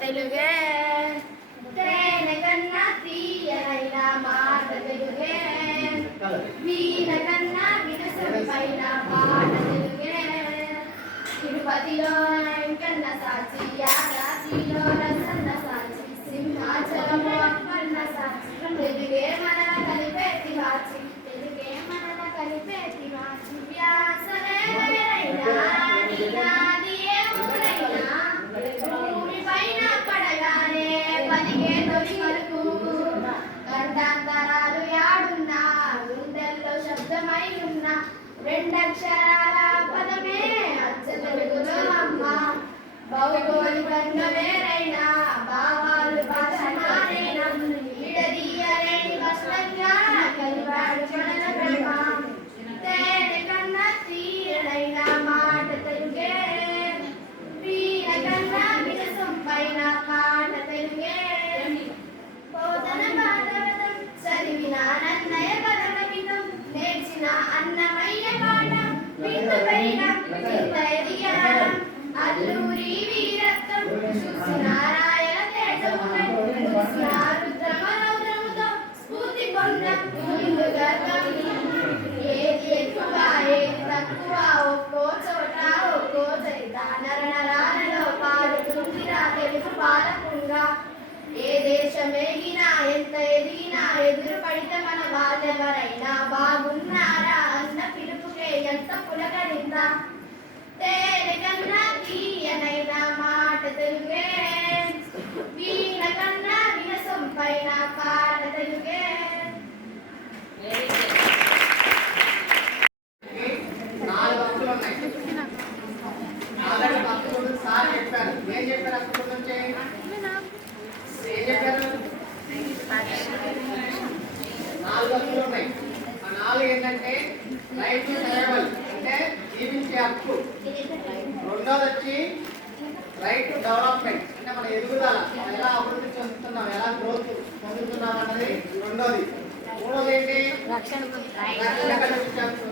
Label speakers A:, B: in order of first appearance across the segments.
A: తెలుగే తేనె కన్నా తీయనైన మాట తెలుగే వీణ కన్నా వినసం పైన పాట తెలుగే తిరుపతిలో వెంకన్న సాచి యాదాద్రిలో రసన్న సాచి సింహాచలము అప్పన్న సాచి రెండక్షరాల పదమే అచ్చ తెలుగులో అమ్మ. భౌగోళికంగా వేరైనా ఏ దేశం ఎంత ఎదిగినా ఎదురు పడితే మన వాళ్ళెవరైనా బాగున్నారా అన్న పిలుపుకే ఎంత పులకరిందా? తేనె తీయనైనా మాట తెలుగే వీణ వినసం పైన పాట తెలుగే
B: నాలుగు హక్కులు ఉన్నాయి ఆల్రెడీ భక్తులు సార్ చెప్పారు ఏం చెప్పారు అక్కడ నుంచి ఏం చెప్పారు నాలుగు ఉన్నాయి. ఆ నాలుగు ఏంటంటే రైట్ టు సర్వైవల్ అంటే జీవించే హక్కు. రెండోది వచ్చి రైట్ టు డెవలప్మెంట్. అంటే మన ఎదుగుదల ఎలా అభివృద్ధి చెందుతున్నాం ఎలా గ్రోత్ పొందుతున్నాం అన్నది రెండోది. మూడోది ఏంటి? రక్షణ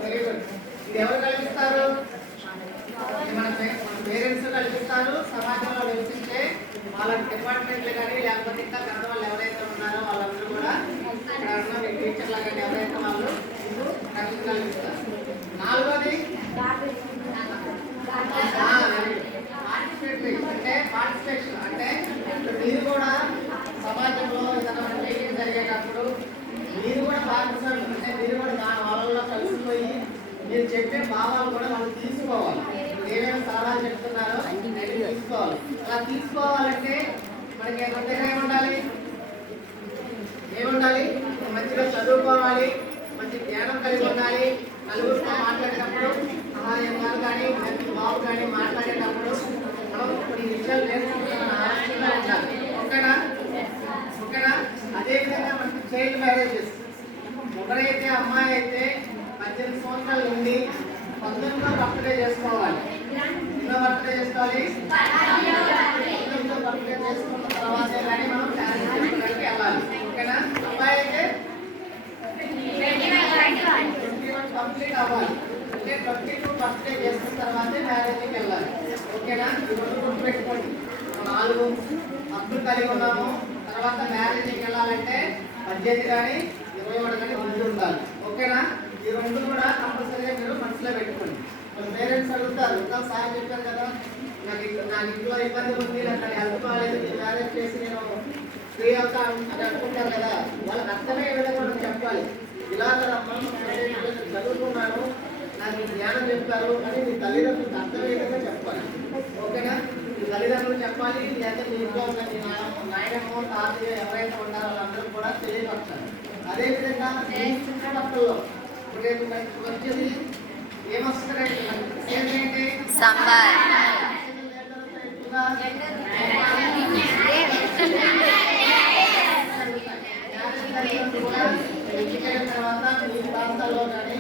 B: వెరీ గుడ్ ఇది ఎవరు కల్పిస్తారు? మన పేరెంట్స్ కల్పిస్తారు. సమాజంలో నివసించే వాళ్ళ డిపార్ట్మెంట్లు కానీ లేకపోతే ఇంకా పెద్ద వాళ్ళు ఎవరైతే ఉన్నారో వాళ్ళందరూ కూడా ఇక్కడ ఉన్న మీ టీచర్లు కానీ ఎవరైతే వాళ్ళు ముందు రక్షణ కల్పిస్తారు నాలుగోది పార్టిసిపేటరీ అంటే పార్టిసిపేషన్ అంటే ఇప్పుడు మీరు కూడా సమాజంలో ఏదైనా అయినప్పుడు మీరు కూడా పార్టిసిపేట్ అంటే మీరు కూడా నా వాళ్ళలో కలిసిపోయి మీరు చెప్పే భావాలు కూడా వాళ్ళు తీసుకోవాలి. ఏమేమి సలహాలు చెప్తున్నారో అన్ని తీసుకోవాలి. అలా తీసుకోవాలంటే మనకి ఏమంటే ఏముండాలి? ఏముండాలి? మంచిగా చదువుకోవాలి మంచి జ్ఞానం కలిగి ఉండాలి నలుగురితో మాట్లాడేటప్పుడు సహాయంగా కానీ మంచి బాబు కానీ మాట్లాడేటప్పుడు మనం కొన్ని విషయాలు నేర్చుకుంటున్న ఆలోచనగా ఉండాలి ఓకేనా ఓకేనా అదేవిధంగా మనకి చైల్డ్ మ్యారేజెస్ ఎవరైతే అమ్మాయి అయితే పద్దెనిమిది సంవత్సరాలు ఉండి పంతొమ్మిదిలో బర్త్డే చేసుకోవాలి. ఎన్నో బర్త్డే చేసుకోవాలి? పంతొమ్మిదిలో బర్త్డే చేసుకున్న తర్వాత కానీ మనం మ్యారేజ్ చేసుకోవడానికి వెళ్ళాలి. ఓకేనా? అమ్మాయి అయితే ట్వంటీ వన్ కంప్లీట్ అవ్వాలి. అంటే ట్వంటీ టూ బర్త్డే చేసిన తర్వాతే మ్యారేజ్కి వెళ్ళాలి. ఓకేనా? ఇవన్నీ గుర్తుపెట్టుకోండి. నాలుగు హక్కులు కలిగి ఉన్నాము. తర్వాత మ్యారేజ్కి వెళ్ళాలంటే పద్దెనిమిది కానీ ఇరవై ఒకటి కానీ ముందు ఉండాలి. ఓకేనా? ఈ రెండు కూడా కంపల్సరీగా మీరు మనసులో పెట్టుకోండి. మన పేరెంట్స్ అడుగుతారు ఇంకా సార్ చెప్పారు కదా నాకు నాకు ఇంట్లో ఇబ్బంది ఉంది నాకు హెల్త్ బాగాలేదు నేను మ్యారేజ్ చేసి నేను ఫ్రీ అవుతా అని అనుకుంటారు కదా వాళ్ళకి అర్థమయ్యే విధంగా మనం చెప్పాలి. ఇలా కదమ్మా చదువుకున్నాను నాకు జ్ఞానం చెప్తారు అని మీ తల్లిదండ్రులకు అర్థమయ్యే విధంగా చెప్పాలి. ఓకేనా? మీ తల్లిదండ్రులు చెప్పాలి లేకపోతే మీ ఇంట్లో తాతయ్య ఎవరైతే ఉన్నారో వాళ్ళందరూ కూడా తెలియపరచాలి. అదేవిధంగా మీ చుట్టుపక్కల ఇప్పుడు రేపు మనకి వచ్చేది ఏమొస్తుంది ఏంటంటే
C: సాంబార్
B: ఎన్నికైన తర్వాత మీ ప్రాంతాల్లో కానీ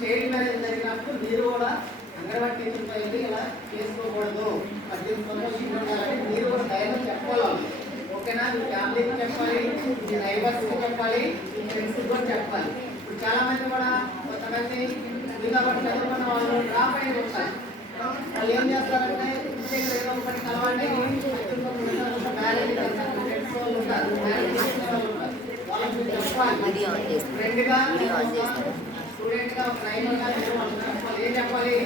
B: చైల్డ్ మ్యారేజ్ జరిగినప్పుడు మీరు కూడా అంగన్వాడీ టీచర్తో వెళ్ళి ఇలా చేసుకోకూడదు పద్దెనిమిది సంవత్సరాలు ఉండాలని మీరు కూడా ధైర్యం చెప్పాలి వాళ్ళకి. ఓకేనా మీ ఫ్యామిలీకి చెప్పాలి మీ నైబర్స్కి చెప్పాలి మీ ఫ్రెండ్స్కి కూడా చెప్పాలి. ఇప్పుడు చాలా మంది కూడా కొంతమంది కూడా చదువుకున్న వాళ్ళు డ్రాప్ అయ్యి ఉంటారు వాళ్ళు ఏం చేస్తారంటే ఏదో ఒకటి కలవండి మ్యారేజ్ ఫ్రెండ్స్ వాళ్ళు ఉంటారు మ్యారేజ్ వాళ్ళు ఉంటారు. వాళ్ళకి చెప్పాలి. ఫ్రెండ్గా. స్టూడెంట్గా వాళ్ళకి చెప్పాలి. ఏం చెప్పాలి?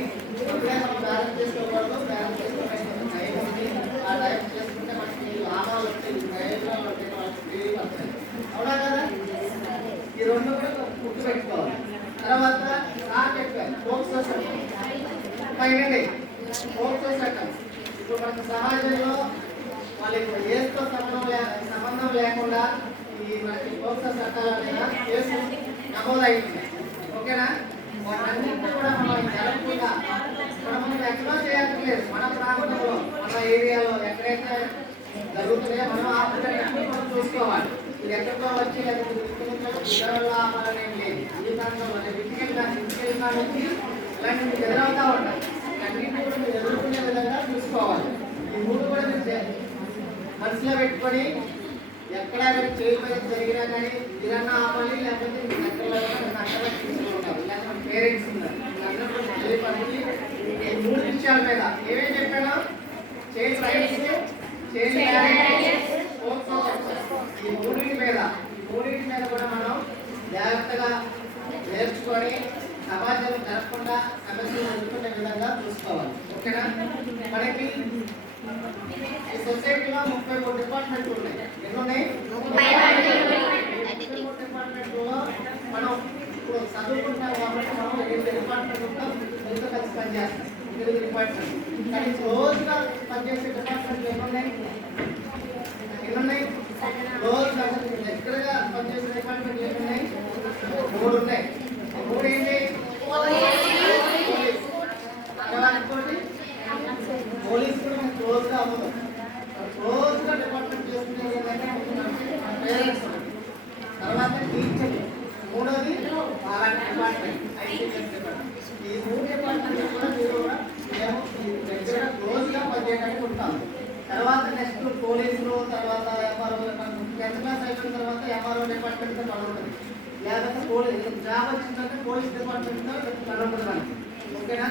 B: ఇప్పుడే మనం బ్యాలెన్స్ చేసుకోకూడదు బ్యాలెన్స్ చేసుకోవడానికి టైం ఉంది ఆ టైం చేసుకుంటే మనకి లాభాలు వస్తాయి ప్రయోజనాలు వస్తాయి వాళ్ళకి తెలివి వస్తాయి అవునా కదా ఈ రెండు కూడా గుర్తు పెట్టుకోవాలి తర్వాత నా చెప్పాను ఫోక్సో చట్టం పైనండి ఫోక్సో చట్టం ఇప్పుడు మనకు సమాజంలో వాళ్ళకి ఏస్తో సంబంధం లే సంబంధం లేకుండా ఈ మనకి ఫోక్సో చట్టాలు మీద కేసు నమోదైంది. ఓకేనా? వాటన్నింటినీ కూడా మనం జరగకుండా మనం ఎక్కడో చేయట్లేదు మన ప్రాంతంలో మన ఏరియాలో ఎక్కడైతే జరుగుతున్నాయో మనం ఆపుతున్నట్టు మనం చూసుకోవాలి. ఇది ఎక్కడికో వచ్చి లేదా విజయవాడలో లేదు. ఈ ప్రాంతంలో విటికెళ్ళిన నుంచి ఇలాంటివి ఎదురవుతూ ఉంటాయి అన్నింటినీ కూడా ఎదుర్కొనే విధంగా చూసుకోవాలి ఈ మూడు కూడా మీరు చే- మనసులో పెట్టుకొని ఎక్కడ చేయి మీద జరిగినా కానీ మీరన్నా ఆపాలి లేకపోతే మీ దగ్గరలో అక్కడ తీసుకుంటారు. లేకపోతే పేరెంట్స్ ఉన్నారు. అందరూ తెలియపరిచి ఈ మూడు విషయాల మీద ఏమేమి చెప్పాను? రైట్స్ పోక్సో చట్టం. ఈ మూడింటి మీద ఈ మూడింటి మీద కూడా మనం జాగ్రత్తగా నేర్చుకొని సమాజంలో జరగకుండా సమస్యలు ఎదుర్కొనే విధంగా చూసుకోవాలి. ఓకేనా? మనకి ఈ సొసైటీలో ముప్పై మూడు డిపార్ట్మెంట్లు ఉన్నాయి. ఎన్ని ఉన్నాయి డిపార్ట్మెంట్లో మనం ఇప్పుడు చదువుకుంటాం కాబట్టి మనం ఎనిమిది ఎంతో కలిసి పనిచేస్తాం ఎనిమిది డిపార్ట్మెంట్ కానీ రోజుగా పనిచేసే డిపార్ట్మెంట్లు ఎన్ని ఉన్నాయి ఎన్ని ఉన్నాయి దగ్గరగా పనిచేసే డిపార్ట్మెంట్లు ఎన్ని ఉన్నాయి మూడు ఉన్నాయి మూడు. ఏంటి పోలీస్ తర్వాత ఇంకోటి పోలీస్ కూడా రోజుగా డిపార్ట్మెంట్ చేసుకునే పేరెంట్స్ తర్వాత టీచర్ మూడోది అలాంటి డిపార్ట్మెంట్ డిపార్ట్మెంట్ ఈ మూడు డిపార్ట్మెంట్ కూడా మీరు కూడా మేము దగ్గర క్లోజ్గా పనిచేయడానికి ఉంటాం తర్వాత నెక్స్ట్ పోలీసులు తర్వాత ఎంఆర్ఓ టెన్త్ క్లాస్ అయిపోయిన తర్వాత ఎంఆర్ఓ డిపార్ట్మెంట్తో పని లేకపోతే పోలీస్ జాబ్ వచ్చిందంటే పోలీస్ డిపార్ట్మెంట్తో పని మనకి ఓకేనా?